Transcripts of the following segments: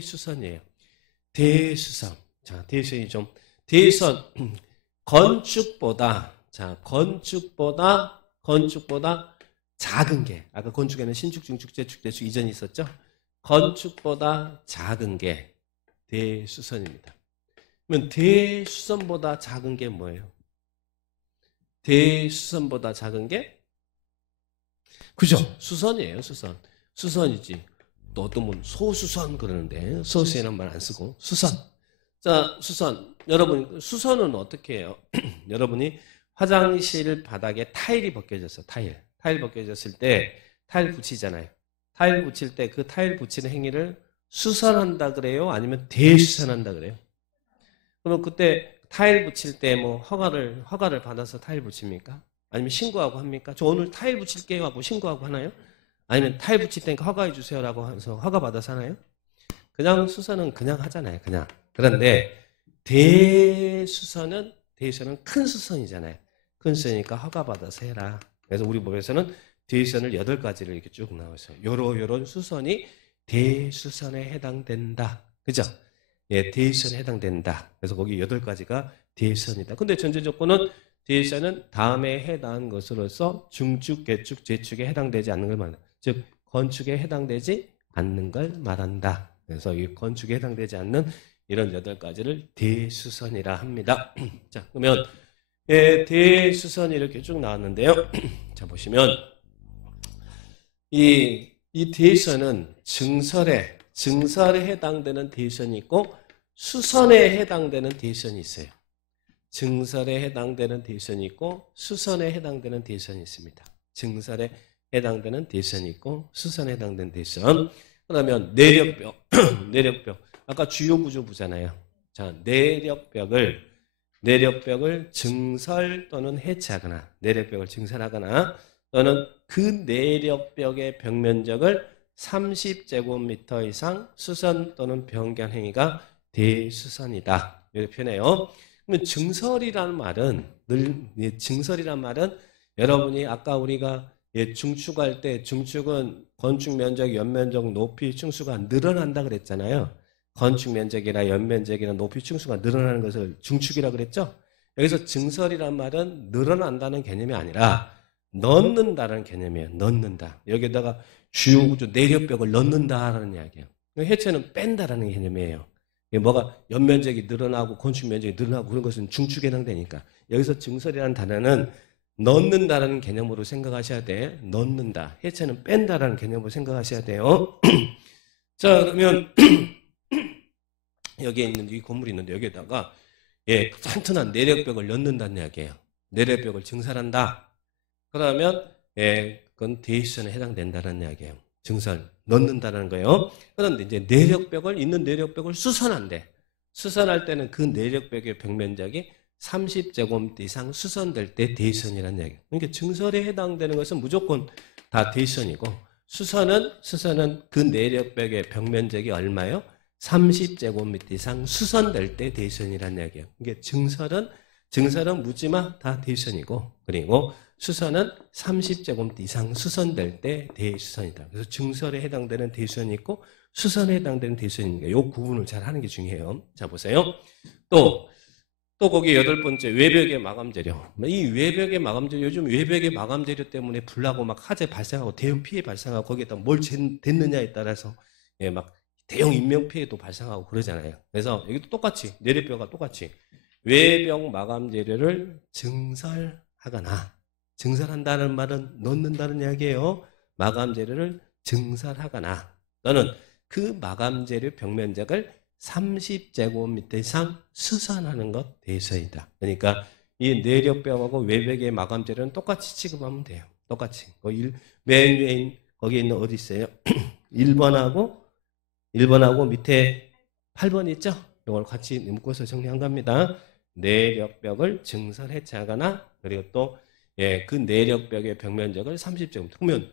대수선이에요. 대수선. 자, 대수선이 좀, 대선, 건축보다, 자, 건축보다 작은 게, 아까 건축에는 신축, 중축, 재축, 대축 이전이 있었죠? 건축보다 작은 게 대수선입니다. 그러면 대수선보다 작은 게 뭐예요? 대수선보다 작은 게? 그죠? 수선이에요, 수선. 수선이지. 또 어떤 분 소수선 그러는데, 소수에는 말 안 쓰고, 수선. 자, 수선. 여러분, 수선은 어떻게 해요? 여러분이 화장실 바닥에 타일이 벗겨졌어, 타일. 타일 벗겨졌을 때 타일 붙이잖아요. 타일 붙일 때 그 타일 붙이는 행위를 수선한다 그래요? 아니면 대수선한다 그래요? 그러면 그때 타일 붙일 때 뭐 허가를 받아서 타일 붙입니까? 아니면 신고하고 합니까? 저 오늘 타일 붙일게요 하고 신고하고 하나요? 아니면 타일 붙일 테니까 허가해 주세요라고 해서 허가 받아서 하나요? 그냥 수선은 그냥 하잖아요. 그냥. 그런데 대수선은 큰 수선이잖아요. 큰 수선이니까 허가 받아서 해라. 그래서 우리 법에서는 대수선을 8가지를 이렇게 쭉 나와 있어요. 요런 수선이 대수선에 해당된다. 그죠? 예, 대수선에 해당된다. 그래서 거기 8가지가 대수선이다. 근데 전제 조건은 대수선은 다음에 해당한 것으로서 중축, 개축, 재축에 해당되지 않는 걸 말한다. 즉 건축에 해당되지 않는 걸 말한다. 그래서 이 건축에 해당되지 않는 이런 8가지를 대수선이라 합니다. 자, 그러면 예, 대수선이 이렇게 쭉 나왔는데요. 자, 보시면 이 대수선은 증설에 해당되는 대수선이 있고 수선에 해당되는 대수선이 있어요. 증설에 해당되는 대수선이 있고 수선에 해당되는 대수선이 있습니다. 증설에 해당되는 대수선이 있고 수선에 해당되는 대수선. 그러면 내력벽, 내력벽. 아까 주요구조부잖아요. 자, 내력벽을 증설 또는 해체하거나 내력벽을 증설하거나 또는 그 내력벽의 벽면적을 30제곱미터 이상 수선 또는 변경 행위가 대수선이다. 이렇게 표현해요. 그러면 증설이라는 말은 여러분이 아까 우리가 중축할 때 중축은 건축 면적, 연면적, 높이, 층수가 늘어난다 그랬잖아요. 건축 면적이나 연면적이나 높이, 층수가 늘어나는 것을 중축이라고 그랬죠. 여기서 증설이란 말은 늘어난다는 개념이 아니라 넣는다는 개념이에요. 넣는다. 여기다가 주요 구조 내력벽을 넣는다라는 이야기예요. 해체는 뺀다라는 개념이에요. 뭐가 연면적이 늘어나고 건축 면적이 늘어나고 그런 것은 중축에 해당되니까. 여기서 증설이라는 단어는 넣는다라는 개념으로 생각하셔야 돼. 넣는다. 해체는 뺀다라는 개념으로 생각하셔야 돼요. 자, 그러면 여기에 있는 이 건물이 있는데 여기에다가 튼튼한 내력벽을 넣는다는 이야기예요. 내력벽을 증설한다. 그러면 그건 대수선에 해당된다는 이야기예요. 증설 넣는다는 거예요. 그런데 이제 있는 내력벽을 수선한대. 수선할 때는 그 내력벽의 벽면적이 30제곱미터 이상 수선될 때 대수선이라는 이야기예요. 그러니까 증설에 해당되는 것은 무조건 다 대수선이고 수선은 그 내력벽의 벽면적이 얼마요? 30제곱미터 이상 수선될 때 대수선이라는 이야기예요. 그러니까 증설은 묻지마 다 대수선이고 그리고 수선은 30제곱미터 이상 수선될 때 대수선이다. 그래서 증설에 해당되는 대수선이 있고 수선에 해당되는 대수선이니까 이 구분을 잘 하는 게 중요해요. 자, 보세요. 또 거기 8번째 외벽의 마감재료. 이 외벽의 마감재료, 요즘 외벽의 마감재료 때문에 불나고 막 화재 발생하고 대형 피해 발생하고 거기에다 뭘 됐느냐에 따라서 막 대형 인명피해도 발생하고 그러잖아요. 그래서 여기도 똑같이 내력벽과 똑같이 외벽 마감재료를 증설하거나 증설한다는 말은 넣는다는 이야기예요. 마감재료를 증설하거나 또는 그 마감재료 벽면적을 30제곱미터 이상 수선하는 것 대수선이다. 그러니까 이 내력벽하고 외벽의 마감재료는 똑같이 취급하면 돼요. 똑같이. 맨 위에 거기에 있는 어디 있어요? 1번하고 밑에 8번 있죠? 이걸 같이 묶어서 정리한 겁니다. 내력벽을 증설 해체하거나 그리고 또 그 내력벽의 벽면적을 30제곱미터. 그러면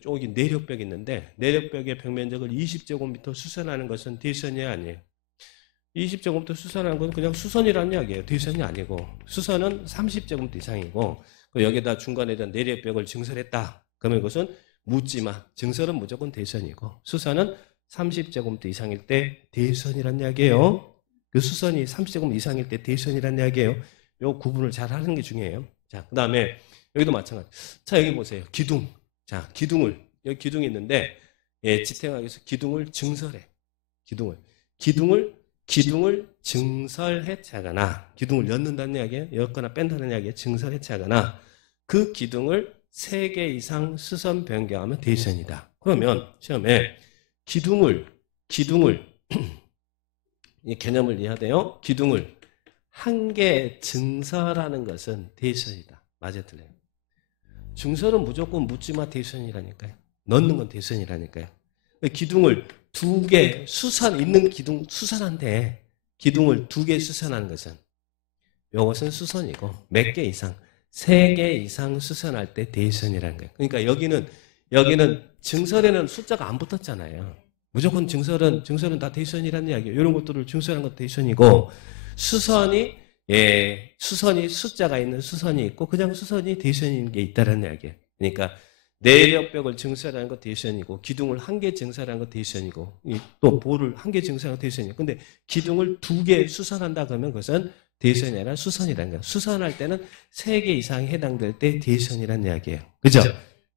쪽이 내력벽이 있는데 내력벽의 벽면적을 20제곱미터 수선하는 것은 대수선이 아니에요. 20제곱미터 수선하는 것은 그냥 수선이라는 이야기예요. 대수선이 아니고 수선은 30제곱미터 이상이고 여기다 중간에 대한 내력벽을 증설했다. 그러면 그것은 묻지마. 증설은 무조건 대수선이고 수선은 30제곱미터 이상일 때 대수선이란 이야기예요. 그 수선이 30제곱미터 이상일 때 대수선이란 이야기예요. 요 구분을 잘 하는 게 중요해요. 자, 그 다음에 여기도 마찬가지. 자, 여기 보세요. 기둥. 자, 여기 기둥이 있는데, 예, 지탱하기 위해서 기둥을 증설해. 기둥을 증설해체하거나, 기둥을 엮는다는 이야기예요. 엮거나 뺀다는 이야기예요. 증설해체하거나, 그 기둥을 3개 이상 수선 변경하면 대수선이다. 그러면 시험에 기둥을 이 개념을 이해해야 돼요. 기둥을 한 개 증설하는 것은 대수선이다. 맞아요, 틀려요? 증설은 무조건 묻지마 대수선이라니까요. 넣는 건 대수선이라니까요. 기둥을 2개 있는 기둥 수선한데 기둥을 2개 수선하는 것은 이것은 수선이고 몇 개 이상 3개 이상 수선할 때 대수선이라는 거예요. 그러니까 여기는 증설에는 숫자가 안 붙었잖아요. 무조건 증설은 다 대수선이라는 이야기예요. 이런 것들을 증설하는 것도 대수선이고 수선이 숫자가 있는 수선이 있고 그냥 수선이 대수선인 게 있다는 이야기예요. 그러니까 내력벽을 증설하는 거 대수선이고 기둥을 1개 증설하는 거 대수선이고 또 볼을 1개 증설하는 거 대수선이고 근데 기둥을 2개 수선한다 그러면 그것은 대수선이 아니라 수선이라는 거예요. 수선할 때는 3개 이상이 해당될 때 대수선이라는 이야기예요. 그죠?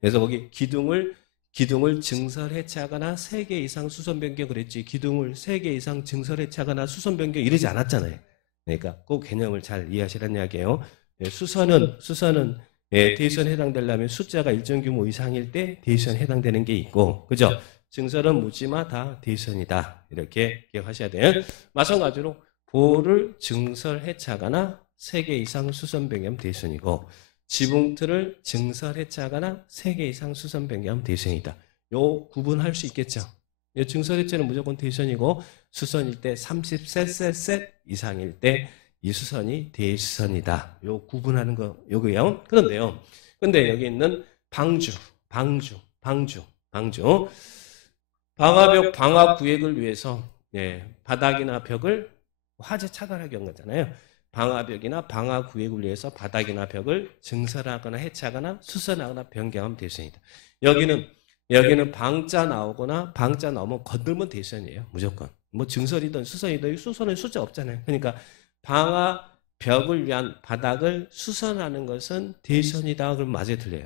그래서 거기 기둥을 증설해체하거나 3개 이상 수선 변경 그랬지 기둥을 3개 이상 증설해체하거나 수선 변경 이러지 않았잖아요. 그러니까 그 개념을 잘 이해하시라는 이야기예요. 수선은 대수선에 해당되려면 숫자가 일정 규모 이상일 때 대수선에 해당되는 게 있고 그죠? 증설은 묻지마 다 대수선이다. 이렇게 기억하셔야 돼요. 마찬가지로 볼을 증설해체하거나 3개 이상 수선 변경하면 대수선이고 지붕틀을 증설해체하거나 3개 이상 수선 변경하면 대수선이다. 요 구분할 수 있겠죠? 증설해체는 무조건 대수선이고 수선일 때 30cc 이상일 때 이 수선이 대수선이다. 요 구분하는 거 요거예요. 그런데 여기 있는 방주 방화벽 방화 구획을 위해서 바닥이나 벽을 화재 차단하기 한 거잖아요. 방화벽이나 방화 구획을 위해서 바닥이나 벽을 증설하거나 해체하거나 수선하거나 변경하면 대수선이다. 여기는 방자 나오면 건들면 대수선이에요. 무조건. 뭐 증설이든 수선이든 수선은 숫자 없잖아요. 그러니까 방화벽을 위한 바닥을 수선하는 것은 대수선이다. 그럼 맞아요, 틀려요?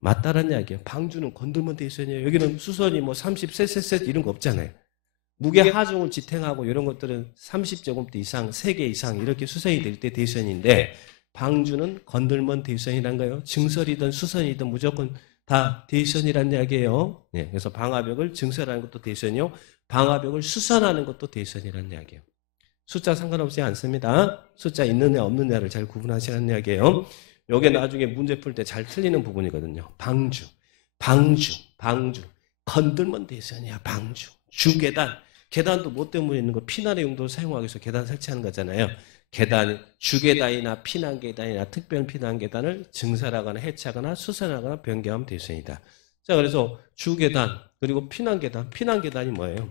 맞다라는 이야기예요. 방주는 건들면 대수선이에요. 여기는 수선이 뭐 30cc 이런 거 없잖아요. 무게 하중을 지탱하고 이런 것들은 30제곱미터 이상, 3개 이상 이렇게 수선이 될 때 대수선인데 방주는 건들면 대수선이라는 거예요. 증설이든 수선이든 무조건 다 대수선이라는 이야기예요. 그래서 방화벽을 증설하는 것도 대수선이요. 방화벽을 수선하는 것도 대수선이라는 이야기예요. 숫자 상관없이 않습니다. 숫자 있느냐 없느냐를 잘 구분하시라는 이야기예요. 이게 나중에 문제 풀 때 잘 틀리는 부분이거든요. 방주. 건들면 대수선이야. 방주. 계단도 뭐 때문에 있는 거 피난의 용도로 사용하기 위해서 계단 설치하는 거잖아요. 주계단이나 피난계단이나 특별 피난계단을 증설하거나 해체하거나 수선하거나 변경하면 대수선이다. 자, 그래서 주계단 그리고 피난계단이 뭐예요?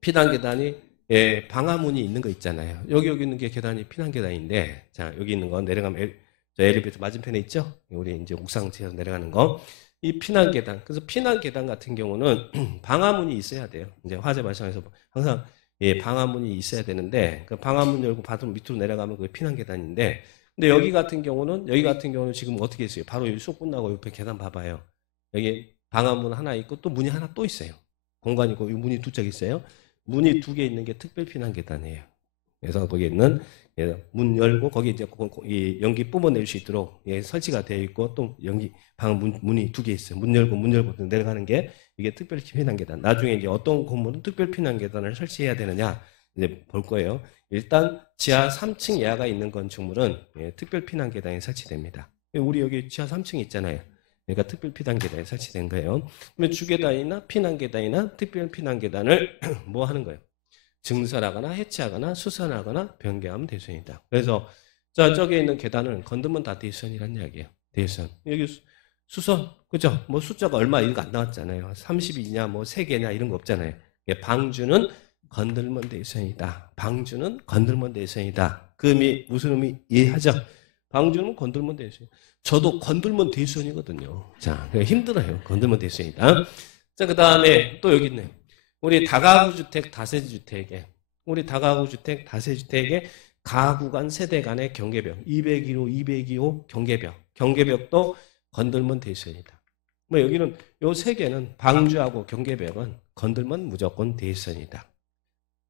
피난계단이 방화문이 있는 거 있잖아요. 여기 있는 게 계단이 피난계단인데 자, 여기 있는 건 내려가면 엘리베이터 맞은편에 있죠? 우리 이제 옥상에서 내려가는 거. 이 피난계단. 그래서 피난계단 같은 경우는 방화문이 있어야 돼요. 이제 화재 발생해서 항상 방화문이 있어야 되는데 그 방화문 열고 바로 밑으로 내려가면 그게 피난계단인데 근데 여기 같은 경우는 지금 어떻게 했어요? 바로 여기 수업 끝나고 옆에 계단 봐봐요. 여기 방화문 하나 있고 또 문이 하나 또 있어요. 공간이고 이 문이 2짝 있어요. 문이 2개 있는 게 특별 피난계단이에요. 그래서 거기 있는 문 열고 거기 이제 연기 뿜어낼 수 있도록 설치가 되어 있고 또 문이 2개 있어요. 문 열고 내려가는 게 이게 특별 피난계단. 나중에 이제 어떤 건물은 특별 피난계단을 설치해야 되느냐 이제 볼 거예요. 일단 지하 3층 이하가 있는 건축물은 특별 피난계단이 설치됩니다. 우리 여기 지하 3층 있잖아요. 그러니까 특별 피난계단이 설치된 거예요. 그러면 주계단이나 피난계단이나 특별 피난계단을 뭐 하는 거예요? 증설하거나 해체하거나 수선하거나 변경하면 대수선이다. 그래서 저기에 있는 계단은 건들면 다 대수선이라는 이야기예요. 대수선. 여기 수선, 그죠? 뭐 숫자가 얼마 이런 거 안 나왔잖아요. 30이냐, 뭐 3개냐 이런 거 없잖아요. 방주는 건들면 대수선이다. 방주는 건들면 대수선이다. 그 의미, 무슨 의미 이해하죠? 방주는 건들면 대수선. 저도 건들면 대수선이거든요. 자, 힘들어요. 건들면 대수선이다. 자, 그 다음에 또 여기 있네요. 우리 다가구 주택, 다세대 주택에 우리 다가구 주택, 다세대 주택에 가구 간 세대 간의 경계벽 202호, 202호 경계벽도 건들면 대수연이다. 뭐 여기는 요 세 개는 방주하고 경계벽은 건들면 무조건 대수연이다.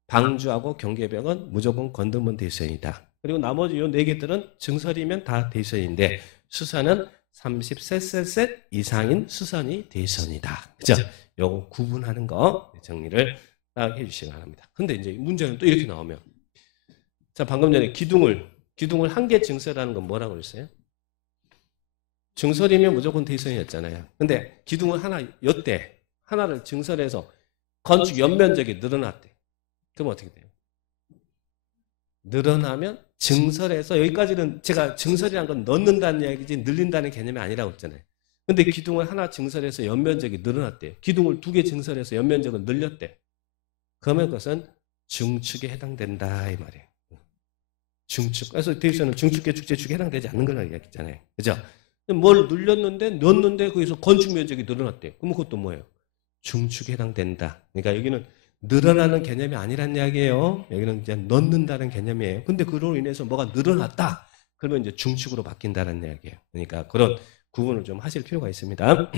방주하고 경계벽은 무조건 건들면 대수연이다. 그리고 나머지 요 네 개들은 증설이면 다 대수연인데 수선은 30셋 이상인 수선이 대수연이다. 그죠? 요거 구분하는 거 정리를 딱 해주시기 바랍니다. 근데 이제 문제는 또 이렇게 나오면 자, 방금 전에 기둥을 한 개 증설하는 건 뭐라고 그랬어요? 증설이면 무조건 대수연이었잖아요. 근데 기둥을 였대. 하나를 증설해서 건축 연면적이 늘어났대. 그럼 어떻게 돼요? 늘어나면 증설해서 여기까지는 제가 증설이라는 건 넣는다는 이야기지 늘린다는 개념이 아니라고 했잖아요. 근데 기둥을 하나 증설해서 연면적이 늘어났대요. 기둥을 2개 증설해서 연면적을 늘렸대. 그러면 그것은 중축에 해당된다 이 말이에요. 중축. 그래서 대입선은 중축계 축제축에 해당되지 않는 걸로 이야기했잖아요. 그죠? 뭘 넣었는데 거기서 건축 면적이 늘어났대. 그럼 그것도 뭐예요? 중축에 해당된다. 그러니까 여기는 늘어나는 개념이 아니란 이야기예요. 여기는 이제 넣는다는 개념이에요. 근데 그로 인해서 뭐가 늘어났다. 그러면 이제 중축으로 바뀐다는 이야기예요. 그러니까 그런 구분을 좀 하실 필요가 있습니다.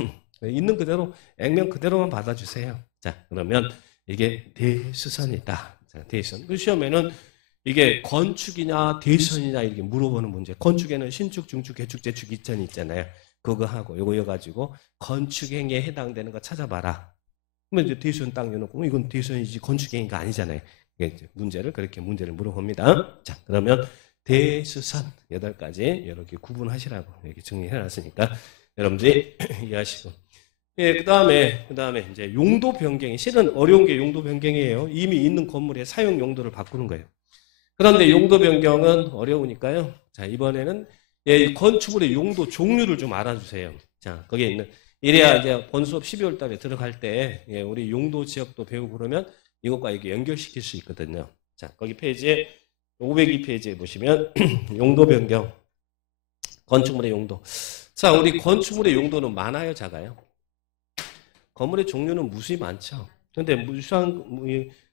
있는 그대로 액면 그대로만 받아주세요. 자, 그러면 이게 대수선이다. 자, 대수선. 그 시험에는 이게 건축이냐 대수선이냐 이렇게 물어보는 문제. 건축에는 신축, 중축, 개축, 재축, 이천이 있잖아요. 그거 하고 요거 여가지고 건축행위에 해당되는 거 찾아봐라. 그러면 이제 대수선 딱 내놓고 이건 대수선이지 건축행위가 아니잖아요. 이제 문제를 그렇게 문제를 물어봅니다. 자, 그러면 대수선 8가지 이렇게 구분하시라고 이렇게 정리해놨으니까 여러분들이 이해하시고. 예, 그 다음에 이제 용도 변경이 실은 어려운 게 용도 변경이에요. 이미 있는 건물의 사용 용도를 바꾸는 거예요. 그런데 용도 변경은 어려우니까요. 자, 이번에는 예, 건축물의 용도 종류를 좀 알아주세요. 자, 거기에 있는 이래야 이제 본 수업 12월 달에 들어갈 때 예, 우리 용도 지역도 배우고 그러면 이것과 이게 연결시킬 수 있거든요. 자, 거기 페이지에 502페이지에 보시면 용도 변경 건축물의 용도. 자, 우리 건축물의 용도는 많아요, 작아요? 건물의 종류는 무수히 많죠. 그런데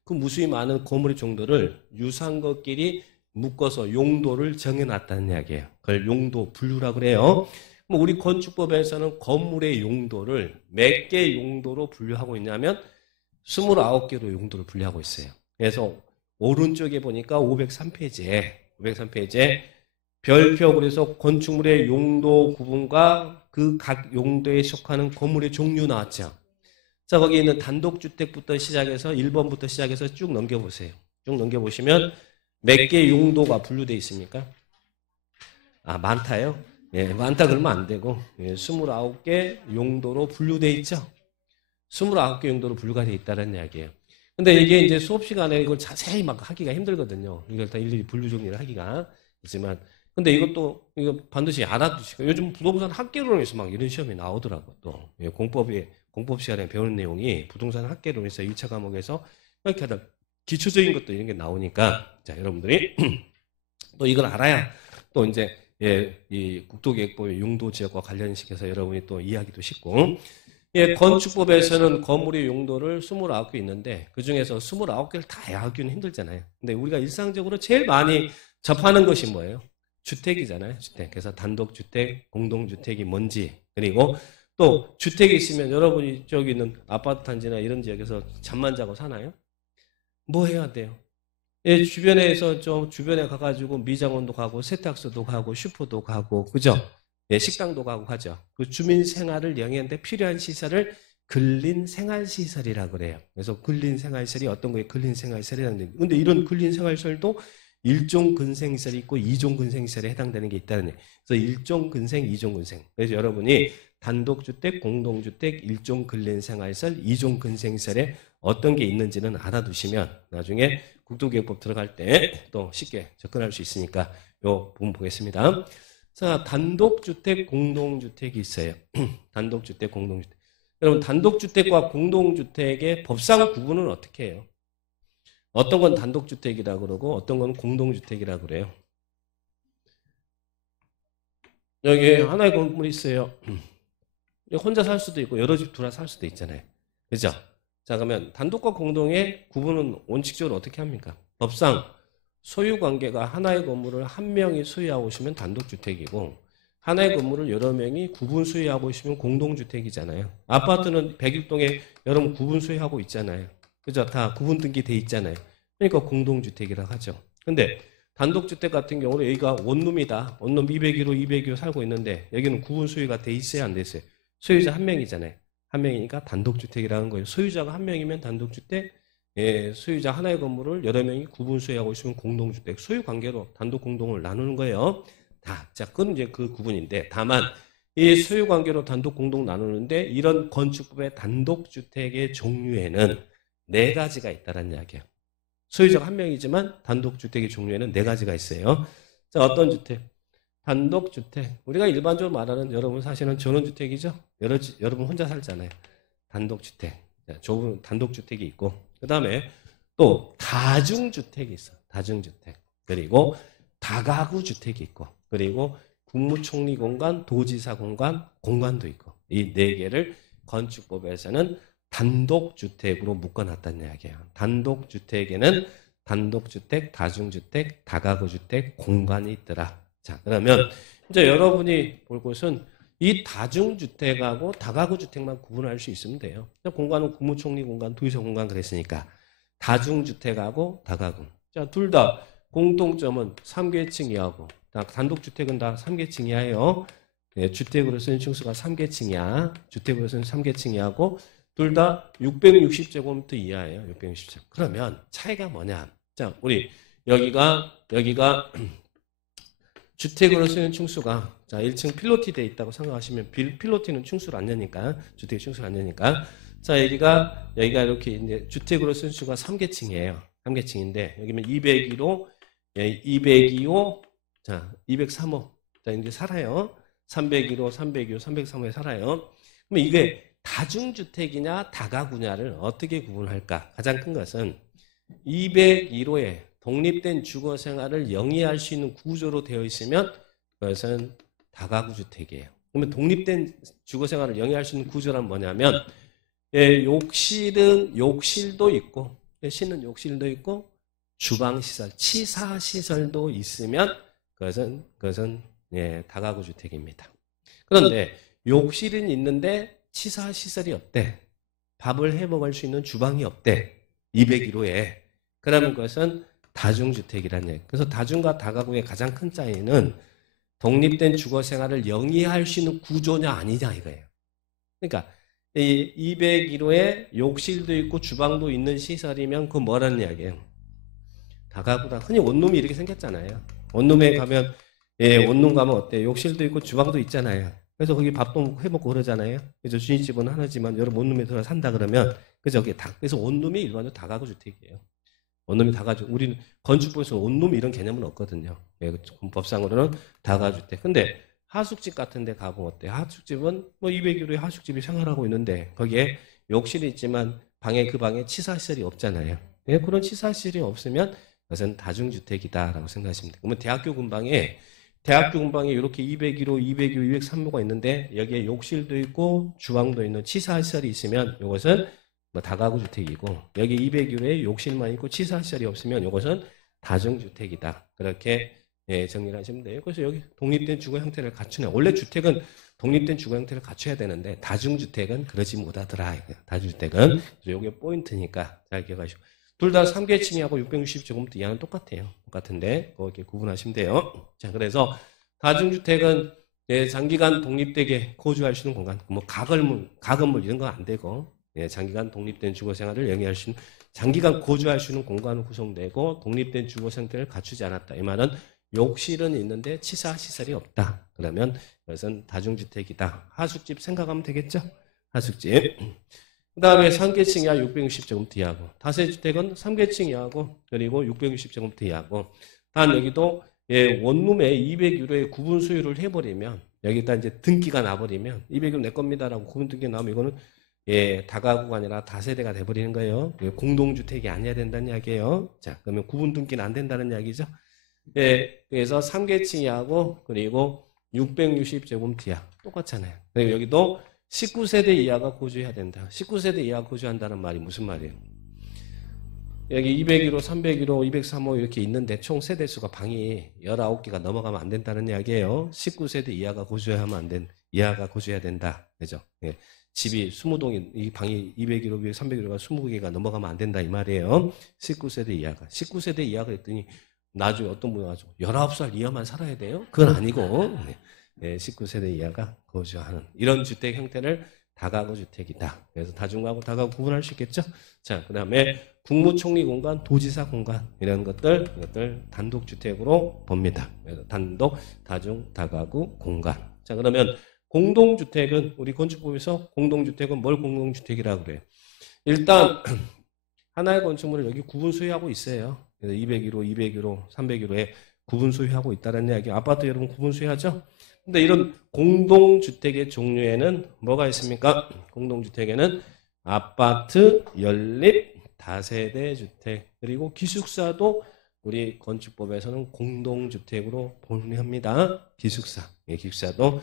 그 무수히 많은 건물의 종류를 유사한 것끼리 묶어서 용도를 정해놨다는 이야기예요. 그걸 용도 분류라고 그래요. 우리 건축법에서는 건물의 용도를 몇 개 용도로 분류하고 있냐면 29개로 용도를 분류하고 있어요. 그래서 오른쪽에 보니까 503페이지에 별표 그래서 건축물의 용도 구분과 그 각 용도에 속하는 건물의 종류 나왔죠. 자, 거기 있는 단독주택부터 시작해서 1번부터 시작해서 쭉 넘겨보세요. 쭉 넘겨보시면 몇 개 용도가 분류되어 있습니까? 아, 많다요? 예, 많다 그러면 안 되고 29개 용도로 분류되어 있죠. 29개 용도로 분류가 되어 있다는 이야기예요. 근데 이게 이제 수업 시간에 이걸 자세히 막 하기가 힘들거든요. 이걸 다 일일이 분류 정리를 하기가 있지만 근데 이거 반드시 알아두시고 요즘 부동산 학계론에서 막 이런 시험이 나오더라고 또 공법 시간에 배우는 내용이 부동산 학계론에서 1차 과목에서 이렇게 하다 기초적인 것도 이런 게 나오니까 자 여러분들이 또 이걸 알아야 또 이제 예, 이 국토계획법의 용도 지역과 관련시켜서 여러분이 또 이해하기도 쉽고 예, 건축법에서는 건물의 용도를 29개 있는데 그중에서 29개를 다 하기는 힘들잖아요. 근데 우리가 일상적으로 제일 많이 접하는 것이 뭐예요? 주택이잖아요. 주택. 그래서 단독주택, 공동주택이 뭔지 그리고 또 주택이 있으면 여러분이 저기 있는 아파트 단지나 이런 지역에서 잠만 자고 사나요? 뭐 해야 돼요? 예, 주변에 가가지고 미장원도 가고 세탁소도 가고 슈퍼도 가고 그죠? 예, 식당도 가고 하죠. 그 주민 생활을 영위하는데 필요한 시설을 근린생활시설이라고 그래요. 그래서 근린생활시설이 어떤 거예요? 근린생활시설이라는 얘기. 근데 이런 근린생활시설도 1종 근생시설이 있고 2종 근생시설에 해당되는 게 있다는 얘기예요. 그래서 1종 근생, 2종 근생. 그래서 여러분이 단독주택, 공동주택, 1종 근린생활시설, 2종 근생시설에 어떤 게 있는지는 알아두시면 나중에 국토계획법 들어갈 때 또 쉽게 접근할 수 있으니까 요 부분 보겠습니다. 자, 단독주택, 공동주택이 있어요. 단독주택, 공동주택. 여러분, 단독주택과 공동주택의 법상 구분은 어떻게 해요? 어떤 건 단독주택이라고 그러고 어떤 건 공동주택이라고 그래요. 여기 하나의 건물이 있어요. 혼자 살 수도 있고 여러 집 둘러 살 수도 있잖아요. 그죠? 자, 그러면 단독과 공동의 구분은 원칙적으로 어떻게 합니까? 법상 소유 관계가 하나의 건물을 한 명이 소유하고 있으면 단독주택이고 하나의 건물을 여러 명이 구분 소유하고 있으면 공동주택이잖아요. 아파트는 101동에 여러분 구분 소유하고 있잖아요. 그죠? 다 구분 등기돼 있잖아요. 그러니까 공동주택이라고 하죠. 근데 단독주택 같은 경우는 여기가 원룸이다. 원룸 201호, 202호 살고 있는데 여기는 구분 소유가 돼 있어요, 안 돼 있어요? 소유자 한 명이잖아요. 한 명이니까 단독주택이라는 거예요. 소유자가 한 명이면 단독주택, 소유자 하나의 건물을 여러 명이 구분 소유하고 있으면 공동주택. 소유 관계로 단독 공동을 나누는 거예요. 자, 그건 이제 그 구분인데 다만 이 소유 관계로 단독 공동 나누는데 이런 건축법의 단독주택의 종류에는 4가지가 있다는 이야기예요. 소유자가 한 명이지만 단독주택의 종류에는 4가지가 있어요. 자, 어떤 주택? 단독주택. 우리가 일반적으로 말하는 여러분 사실은 전원주택이죠. 여러분 혼자 살잖아요. 단독주택. 좁은 단독주택이 있고 그 다음에 또 다중주택이 있어. 다중주택. 그리고 다가구 주택이 있고 그리고 국무총리 공간, 도지사 공간도 있고 이 4개를 건축법에서는 단독주택으로 묶어놨다는 이야기예요. 단독주택에는 단독주택, 다중주택, 다가구주택, 공간이 있더라. 자, 그러면 이제 여러분이 볼 것은 이 다중주택하고 다가구주택만 구분할 수 있으면 돼요. 공간은 국무총리 공간, 도지사 공간 그랬으니까 다중주택하고 다가구. 자, 둘 다 공통점은 3계층 이하고 단독주택은 다 3계층 이하예요. 네, 주택으로 쓰는 층수가 3계층이야. 주택으로 쓰는 3계층 이하고 둘 다 660제곱미터 이하예요. 660제곱. 그러면 차이가 뭐냐? 자, 우리 여기가 주택으로 쓰는 층수가 자 1층 필로티 돼 있다고 생각하시면 필로티는 층수를 안 내니까 주택 층수를 안 내니까 자 여기가 이렇게 이제 주택으로 쓰는 층수가 3계층이에요. 3계층인데 여기면 202호, 202호, 자 203호 자 이제 살아요. 301호, 302호, 303호에 살아요. 그럼 이게 다중주택이냐 다가구냐를 어떻게 구분할까? 가장 큰 것은 201호에 독립된 주거생활을 영위할 수 있는 구조로 되어 있으면 그것은 다가구주택이에요. 그러면 독립된 주거생활을 영위할 수 있는 구조란 뭐냐면 욕실도 있고 씻는 욕실도 있고 주방시설, 치사시설도 있으면 그것은 다가구주택입니다. 그런데 욕실은 있는데 치사시설이 없대. 밥을 해먹을 수 있는 주방이 없대. 201호에. 그러면 그것은 다중주택이라는 얘기. 그래서 다중과 다가구의 가장 큰 차이는 독립된 주거생활을 영위할 수 있는 구조냐 아니냐 이거예요. 그러니까 이 201호에 욕실도 있고 주방도 있는 시설이면 그건 뭐라는 이야기예요? 다가구다. 흔히 원룸이 이렇게 생겼잖아요. 원룸에 가면 원룸 가면 어때? 욕실도 있고 주방도 있잖아요. 그래서 거기 밥도 해먹고 그러잖아요. 그래서 주인집은 하나지만 여러 원룸에 들어 산다 그러면 그래서 원룸이 일반적으로 다가구 주택이에요. 원룸이 다가구. 우리는 건축법에서 원룸 이런 개념은 없거든요. 법상으로는 다가주택. 근데 하숙집 같은 데 가보면 어때? 하숙집은 201호의 하숙집이 생활하고 있는데 거기에 욕실이 있지만 그 방에 치사시설이 없잖아요. 그런 치사시설이 없으면 그것은 다중주택이다라고 생각하시면 돼요. 그러면 대학교 근방에 이렇게 201호, 202호, 203호가 있는데 여기에 욕실도 있고 주방도 있는 치사시설이 있으면 이것은 다가구 주택이고 여기 201호에 욕실만 있고 치사시설이 없으면 이것은 다중주택이다. 그렇게 정리를 하시면 돼요. 그래서 여기 독립된 주거 형태를 갖추는 원래 주택은 독립된 주거 형태를 갖춰야 되는데 다중주택은 그러지 못하더라. 다중주택은 그래서 이게 포인트니까 잘 기억하시고 둘 다 3계층이하고 660제곱미터 이하는 똑같은데 그렇게 구분하시면 돼요. 자, 그래서 다중주택은 장기간 독립되게 거주할 수 있는 공간, 가건물 이런 건 안 되고 장기간 독립된 주거생활을 영위할 수 있는 장기간 거주할 수 있는 공간으로 구성되고 독립된 주거 형태를 갖추지 않았다. 이 말은 욕실은 있는데 치사시설이 없다. 그러면 그것은 다중주택이다. 하숙집 생각하면 되겠죠? 하숙집. 그 다음에 3계층 이하 660제곱미터 이하고 다세주택은 3계층 이하고 그리고 660제곱미터 이하고 단 여기도 원룸에 201호의 구분 소유를 해버리면 여기다 이제 등기가 나버리면 201호 내 겁니다라고 구분 등기 나오면 이거는 다가구가 아니라 다세대가 돼버리는 거예요. 공동주택이 아니어야 된다는 이야기예요. 자, 그러면 구분 등기는 안 된다는 이야기죠. 그래서 3계층 이하고 그리고 660제곱미터 이하 똑같잖아요. 그리고 여기도 19세대 이하가 거주해야 된다. 19세대 이하가 거주한다는 말이 무슨 말이에요? 여기 201호, 301호, 203호 이렇게 있는데 총 세대수가 방이 19개가 넘어가면 안 된다는 이야기예요. 19세대 이하가 거주해야 된다. 그죠? 예. 집이 20동이, 이 방이 201호, 301호가 20개가 넘어가면 안 된다 이 말이에요. 19세대 이하가. 19세대 이하가 했더니 나중에 어떤 분이 와서 19살 이하만 살아야 돼요? 그건 아니고 19세대 이하가 거주하는 이런 주택 형태를 다가구 주택이다. 그래서 다중가구, 다가구 구분할 수 있겠죠? 자, 그 다음에 국무총리 공간, 도지사 공간 이런 이것들 단독주택으로 봅니다. 그래서 단독, 다중, 다가구, 공간. 자, 그러면 공동주택은 우리 건축법에서 공동주택은 뭘 공동주택이라고 그래요? 일단 하나의 건축물을 여기 구분 소유하고 있어요. 그래서 201호, 201호, 301호에 구분 소유하고 있다는 이야기. 아파트 여러분 구분 소유하죠? 근데 이런 공동주택의 종류에는 뭐가 있습니까? 공동주택에는 아파트, 연립, 다세대 주택, 그리고 기숙사도 우리 건축법에서는 공동주택으로 분류합니다. 기숙사. 기숙사도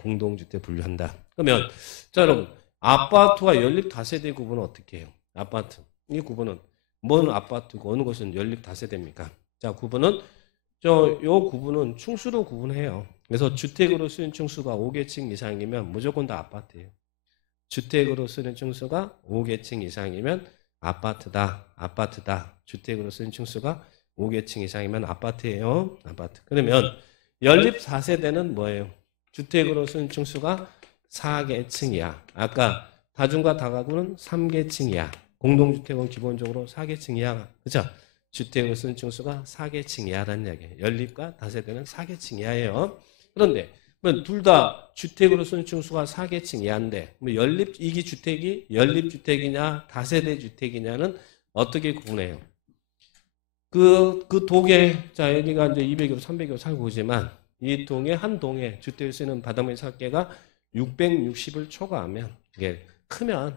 공동주택 분류한다. 그러면, 자, 여러분, 아파트와 연립 다세대 구분은 어떻게 해요? 아파트. 이 구분은, 뭔 아파트고 어느 것은 연립 다세대입니까? 자, 구분은, 요 구분은 층수로 구분해요. 그래서 주택으로 쓰인 층수가 5개층 이상이면 무조건 다 아파트예요. 주택으로 쓰는 층수가 5개층 이상이면 아파트다. 주택으로 쓰인 층수가 5개층 이상이면 아파트예요. 아파트. 그러면 연립 4세대는 뭐예요? 주택으로 쓰인 층수가 4개층이야. 아까 다중과 다가구는 3개층이야. 공동주택은 기본적으로 4개층이야. 그죠? 주택으로 쓰는 층수가 4개층이야라는 이야기예요. 연립과 다세대는 4개층이야예요. 그런데 둘 다 주택으로 쓰는 층수가 4개층 이하인데 연립 이기 주택이 연립 주택이냐 다세대 주택이냐는 어떻게 구분해요? 그 동에 자 여기가 이제 200여, 300여 살고 있지만 이 동에 한 동에 주택을 쓰는 바닥面 설계가 660을 초과하면 이게 크면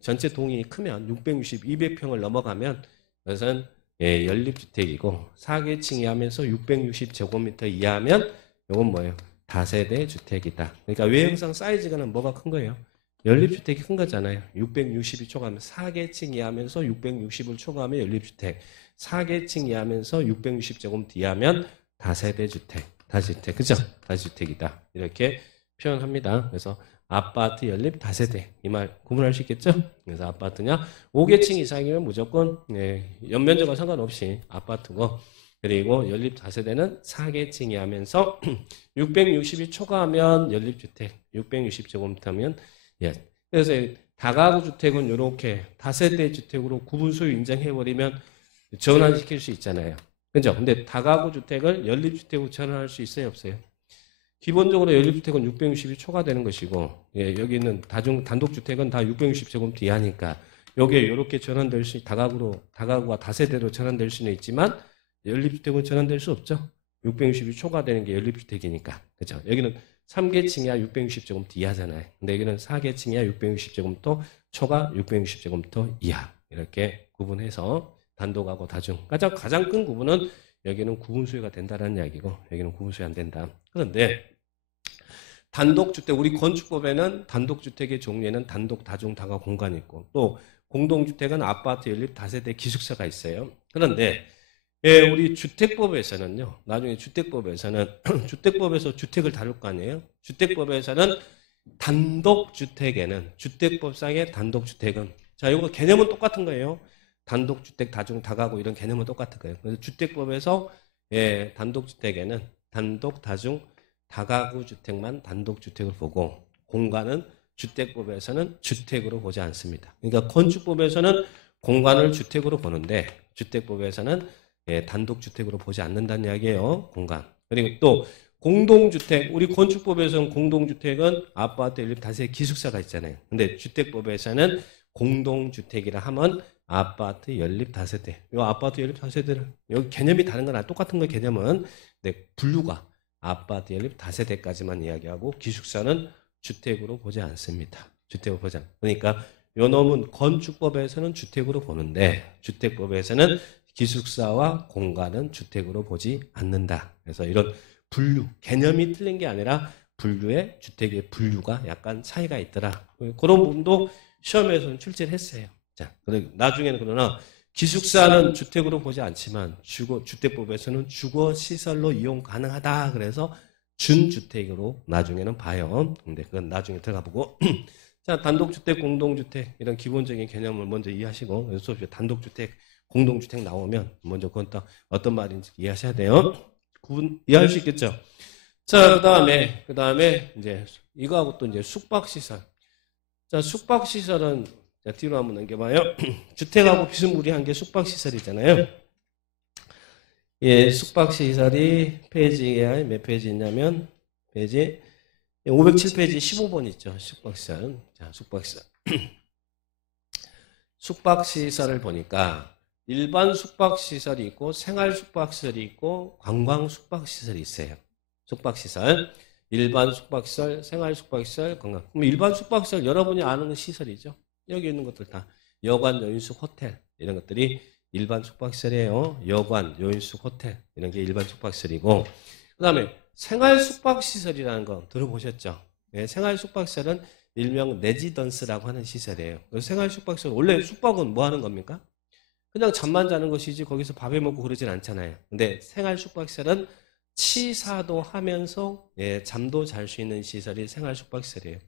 전체 동이 크면 660, 200평을 넘어가면 그것은 연립주택이고 4개층 이하면서 660제곱미터 이하면 이건 뭐예요? 다세대 주택이다. 그러니까 외형상 사이즈가 뭐가 큰 거예요? 연립주택이 큰 거잖아요. 660이 초과하면 4개층 이하면서 660을 초과하면 연립주택. 4개층 이하면서 660제곱미터 이하면 다세대 주택. 다주택. 그죠? 다주택이다. 이렇게 표현합니다. 그래서 아파트 연립 다세대. 이 말 구분할 수 있겠죠? 그래서 아파트냐? 5개층 이상이면 무조건 연면적과 상관없이 아파트고 그리고 연립 다세대는 4개층이 하면서 660이 초과하면 연립주택 660제곱미터면 그래서 다가구 주택은 이렇게 다세대 주택으로 구분 소유 인정해버리면 전환시킬 수 있잖아요. 그죠? 근데 다가구 주택을 연립주택으로 전환할 수 있어요? 없어요? 기본적으로 연립주택은 660이 초과되는 것이고 여기 있는 단독주택은 다 660제곱미터 이하니까 여기에 이렇게 전환될 수 다가구와 다세대로 전환될 수는 있지만 연립주택은 전환될 수 없죠. 660이 초과되는 게 연립주택이니까. 그죠? 여기는 3개층 이하 660제곱미터 이하잖아요. 근데 여기는 4개층 이하 660제곱미터 초과 660제곱미터 이하. 이렇게 구분해서 단독하고 다중. 가장 큰 구분은 여기는 구분소유가 된다는 이야기고 여기는 구분소유 안 된다. 그런데 단독주택, 우리 건축법에는 단독주택의 종류에는 단독, 다중, 다가 공간이 있고 또 공동주택은 아파트, 연립, 다세대, 기숙사가 있어요. 그런데 우리 주택법에서는요. 나중에 주택법에서는 주택법에서 주택을 다룰 거 아니에요. 주택법에서는 단독주택에는 주택법상의 단독주택은 자 이거 개념은 똑같은 거예요. 단독주택, 다중, 다가구 이런 개념은 똑같은 거예요. 그래서 주택법에서 단독주택에는 단독, 다중, 다가구 주택만 단독주택을 보고 공간은 주택법에서는 주택으로 보지 않습니다. 그러니까 건축법에서는 공간을 주택으로 보는데 주택법에서는 단독주택으로 보지 않는다는 이야기예요. 공간. 그리고 또 공동주택, 우리 건축법에서는 공동주택은 아파트, 연립, 다세대, 기숙사가 있잖아요. 근데 주택법에서는 공동주택이라 하면 아파트, 연립, 다세대. 이 아파트, 연립, 다세대는 여기 개념이 다른 건 똑같은 거 개념은 분류가 아파트, 연립, 다세대까지만 이야기하고 기숙사는 주택으로 보지 않습니다. 주택으로 보지 않습니다. 그러니까 요 놈은 건축법에서는 주택으로 보는데 주택법에서는 기숙사와 공간은 주택으로 보지 않는다. 그래서 이런 분류, 개념이 틀린 게 아니라 분류의 주택의 분류가 약간 차이가 있더라. 그런 부분도 시험에서는 출제를 했어요. 자, 나중에는 그러나 기숙사는 주택으로 보지 않지만 주택법에서는 주거시설로 이용 가능하다. 그래서 준주택으로 나중에는 봐요. 근데 그건 나중에 들어가 보고. 자, 단독주택, 공동주택 이런 기본적인 개념을 먼저 이해하시고 수업에 단독주택, 공동주택 나오면 먼저 그건 또 어떤 말인지 이해하셔야 돼요. 구분 이해할 수 있겠죠? 자, 그다음에 이제 이거하고 또 이제 숙박시설. 자, 숙박시설은 자, 뒤로 한번 넘겨봐요. 주택하고 비스무리한 게 숙박시설이잖아요. 예, 숙박시설이 페이지에 몇 페이지 있냐면 페이지 507페이지 15번 있죠. 숙박시설. 자, 숙박시설. 숙박시설을 보니까 일반 숙박시설이 있고 생활 숙박시설이 있고 관광 숙박시설이 있어요. 숙박시설. 일반 숙박시설, 생활 숙박시설, 관광. 그럼 일반 숙박시설 여러분이 아는 시설이죠. 여기 있는 것들 다 여관, 여인숙, 호텔 이런 것들이 일반 숙박시설이에요. 여관, 여인숙, 호텔 이런 게 일반 숙박시설이고 그 다음에 생활 숙박시설이라는 거 들어보셨죠? 네, 생활 숙박시설은 일명 레지던스라고 하는 시설이에요. 생활 숙박시설 원래 숙박은 뭐 하는 겁니까? 그냥 잠만 자는 것이지 거기서 밥해 먹고 그러진 않잖아요. 근데 생활 숙박시설은 치사도 하면서 예, 잠도 잘 수 있는 시설이 생활 숙박시설이에요.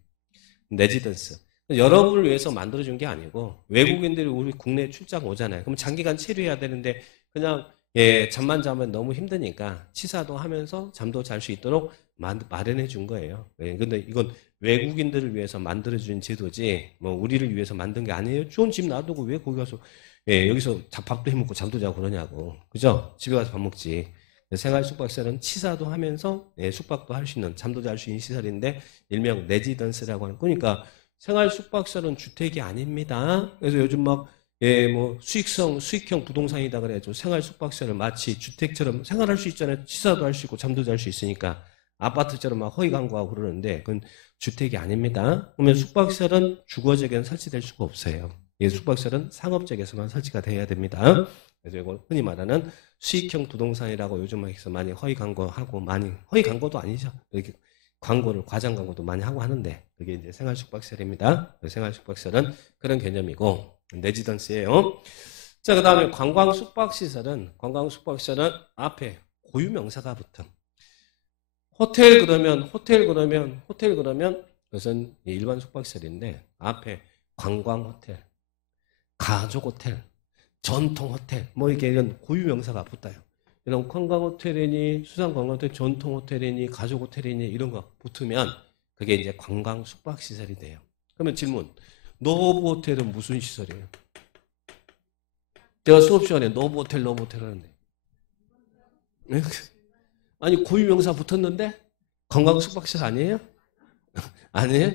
레지던스. 여러분을 위해서 만들어준 게 아니고 외국인들이 우리 국내에 출장 오잖아요. 그럼 장기간 체류해야 되는데 그냥 예, 잠만 자면 너무 힘드니까 치사도 하면서 잠도 잘 수 있도록 마련해 준 거예요. 예, 근데 이건 외국인들을 위해서 만들어준 제도지 뭐 우리를 위해서 만든 게 아니에요. 좋은 집 놔두고 왜 거기 가서 예, 여기서 밥도 해먹고 잠도 자고 그러냐고. 그죠? 집에 가서 밥 먹지. 생활 숙박시설은 치사도 하면서 예, 숙박도 할 수 있는 잠도 잘 수 있는 시설인데 일명 레지던스라고 하는 거니까 생활 숙박시설은 주택이 아닙니다. 그래서 요즘 막 예, 뭐 수익형 부동산이다 그래가지고 생활 숙박시설을 마치 주택처럼 생활할 수 있잖아요. 치사도 할 수 있고 잠도 잘 수 있으니까 아파트처럼 막 허위 광고하고 그러는데 그건 주택이 아닙니다. 그러면 숙박시설은 주거지역에는 설치될 수가 없어요. 예, 숙박시설은 상업지역에서만 설치가 돼야 됩니다. 그래서 이걸 흔히 말하는 수익형 부동산이라고 요즘에서 많이 허위 광고하고 많이 허위 광고도 아니죠. 이렇게 광고를 과장 광고도 많이 하고 하는데 그게 이제 생활 숙박시설입니다. 생활 숙박시설은 그런 개념이고 레지던스예요. 자, 그다음에 관광 숙박시설은 앞에 고유 명사가 붙음. 호텔 그러면 그것은 일반 숙박시설인데 앞에 관광 호텔, 가족 호텔, 전통 호텔 뭐 이렇게 이런 고유 명사가 붙어요. 이런 관광 호텔이니 수상 관광 호텔, 전통 호텔이니 가족 호텔이니 이런 거 붙으면 그게 이제 관광 숙박 시설이 돼요. 그러면 질문, 노브 호텔은 무슨 시설이에요? 제가 수업 시간에 노브 호텔 하는데 아니 고유 명사 붙었는데 관광 숙박 시설 아니에요? 아니에요?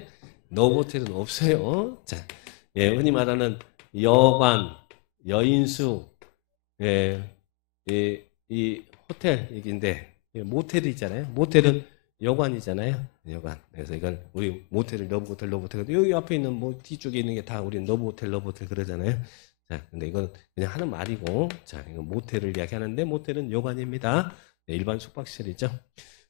노브 호텔은 없어요. 자, 예, 흔히 말하는 여관, 여인숙, 예, 이 호텔 얘기인데 모텔이 있잖아요. 모텔은 여관이잖아요. 여관. 그래서 이건 우리 모텔을 러브 호텔 여기 앞에 있는 뭐 뒤쪽에 있는 게 다 우리 러브 호텔 그러잖아요. 자, 근데 이건 그냥 하는 말이고, 자, 이건 모텔을 이야기하는데 모텔은 여관입니다. 네, 일반 숙박시설이죠.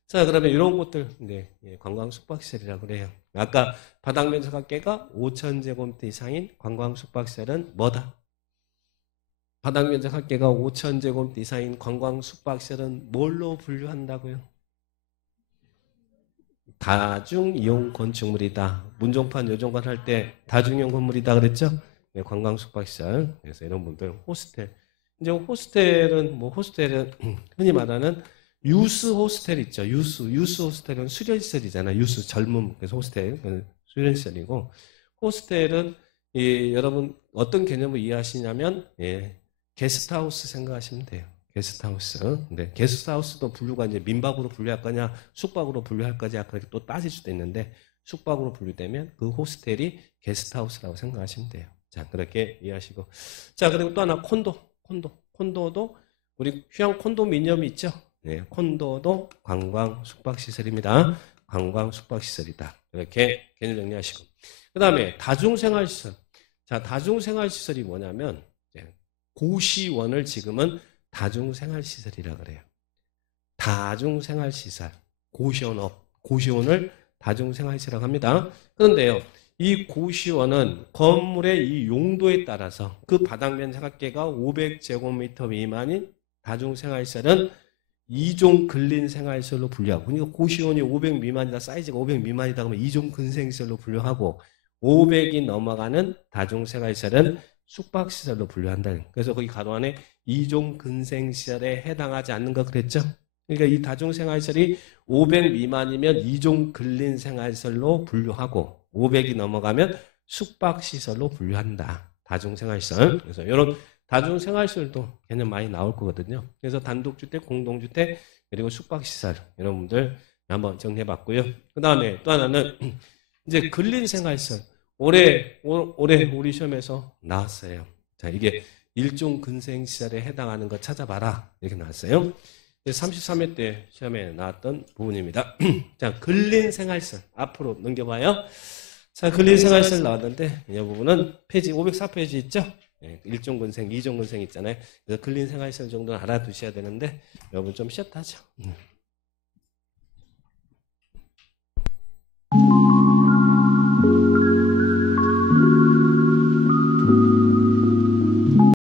자, 그러면 이런 곳들 네, 관광 숙박시설이라고 그래요. 아까 바닥 면적 합계가 5,000제곱미터 이상인 관광 숙박시설은 뭐다? 바닥 면적 합계가 5,000제곱미터 이상인 관광 숙박시설은 뭘로 분류한다고요? 다중이용 건축물이다. 문종판, 요정관 할 때 다중이용 건물이다 그랬죠? 네, 관광 숙박시설. 그래서 이런 분들 호스텔. 이제 호스텔은 흔히 말하는 유스 호스텔 있죠. 유스 호스텔은 수련시설이잖아요. 유스 젊음 그래서 호스텔 수련시설이고 호스텔은 여러분 어떤 개념을 이해하시냐면 게스트하우스 생각하시면 돼요. 게스트하우스. 근데 게스트하우스도 분류가 이제 민박으로 분류할 거냐, 숙박으로 분류할 거냐, 그렇게 또 따질 수도 있는데, 숙박으로 분류되면 그 호스텔이 게스트하우스라고 생각하시면 돼요. 자, 그렇게 이해하시고. 자, 그리고 또 하나, 콘도도, 우리 휴양 콘도미니엄이 있죠? 네, 콘도도 관광 숙박시설입니다. 관광 숙박시설이다. 이렇게 개념 정리하시고. 그 다음에 다중생활시설. 자, 다중생활시설이 뭐냐면, 고시원을 지금은 다중생활시설이라 그래요. 다중생활시설, 고시원업, 고시원을 다중생활시라고 합니다. 그런데요, 이 고시원은 건물의 이 용도에 따라서 그 바닥면 사각계가 500제곱미터 미만인 다중생활시설은 2종 근린생활시설로 분류하고, 그러니까 고시원이 500 미만이다, 사이즈가 500 미만이다 그러면 2종 근생시설로 분류하고, 500이 넘어가는 다중생활시설은 숙박시설로 분류한다. 그래서 거기 가로 안에 2종 근생시설에 해당하지 않는 거 그랬죠? 그러니까 이 다중생활시설이 500 미만이면 2종 근린생활시설로 분류하고 500이 넘어가면 숙박시설로 분류한다. 다중생활시설. 그래서 이런 다중생활시설도 개념 많이 나올 거거든요. 그래서 단독주택, 공동주택, 그리고 숙박시설 이런 분들 한번 정리해봤고요. 그 다음에 또 하나는 이제 근린생활시설. 올해 우리 시험에서 나왔어요. 자, 이게 일종 근생시설에 해당하는 거 찾아봐라. 이렇게 나왔어요. 33회 때 시험에 나왔던 부분입니다. 자, 근린생활시설. 앞으로 넘겨봐요. 자, 근린생활시설 나왔는데, 이 부분은 페이지 504페이지 있죠? 네, 1종 근생, 2종 근생 있잖아요. 그래서 근린생활시설 정도는 알아두셔야 되는데, 여러분 좀 쉬었다 하죠.